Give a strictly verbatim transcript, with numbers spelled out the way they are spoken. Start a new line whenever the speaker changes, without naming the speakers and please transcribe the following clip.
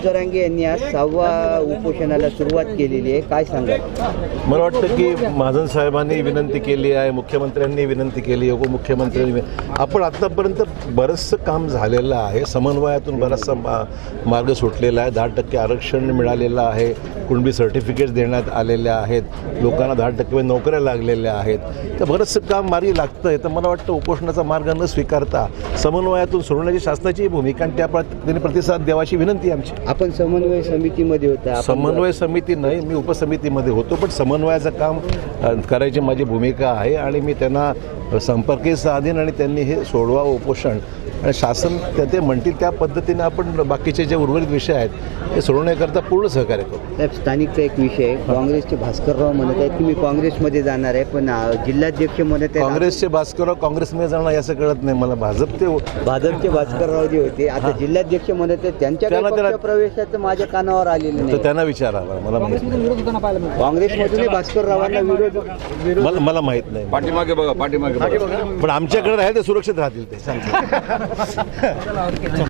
जरांगे यांनी आज सहावा उपोषणाला सुरुवात केलेली आहे, काय सांगाल?
मला वाटतं की महाजन साहेबांनी विनंती केली आहे, मुख्यमंत्र्यांनी विनंती केली, उपमुख्यमंत्र्यांनी, आपण आत्तापर्यंत बरंचसं काम झालेलं आहे. समन्वयातून बराचसा मा मार्ग सुटलेला आहे. दहा टक्के आरक्षण मिळालेलं आहे, कुणबी सर्टिफिकेट्स देण्यात आलेल्या आहेत, लोकांना दहा टक्के नोकऱ्या लागलेल्या आहेत. तर बरंचसं काम मार्गी लागतं आहे. तर मला वाटतं उपोषणाचा मार्ग न स्वीकारता समन्वयातून सोडण्याची शासनाची भूमिका आणि त्या पद्धतीने प्रतिसाद द्यावाची विनंती आहे आमची.
आपण समन्वय समितीमध्ये होता.
समन्वय समिती नाही, मी उपसमितीमध्ये होतो, पण समन्वयाचं काम करायची माझी भूमिका आहे आणि मी त्यांना संपर्कही साधीन आणि त्यांनी हे सोडवा उपोषण आणि शासन त्या ते म्हणतील त्या पद्धतीने आपण बाकीचे जे उर्वरित विषय आहेत ते सोडवण्याकरता पूर्ण सहकार्य करू.
साहेब, स्थानिकचा एक विषय आहे. काँग्रेसचे भास्करराव म्हणत आहेत की मी काँग्रेसमध्ये जाणार आहे, पण जिल्हाध्यक्ष म्हणत आहेत
काँग्रेसचे भास्करराव काँग्रेसमध्ये जाणार याचं कळत नाही मला. भाजप ते
भाजपचे भास्करराव जे होते आता जिल्हाध्यक्ष म्हणत आहेत त्यांच्या प्रवेशाचं माझ्या कानावर आलेलं
तर
नाही.
त्यांना विचारावं. मला
काँग्रेसमधूनही भास्कररावांना विरोध
मला मला माहीत नाही.
पाठीमागे बघा, पाठीमागे बघा.
पण आमच्याकडे राहिले ते सुरक्षित राहतील ते सांगतो.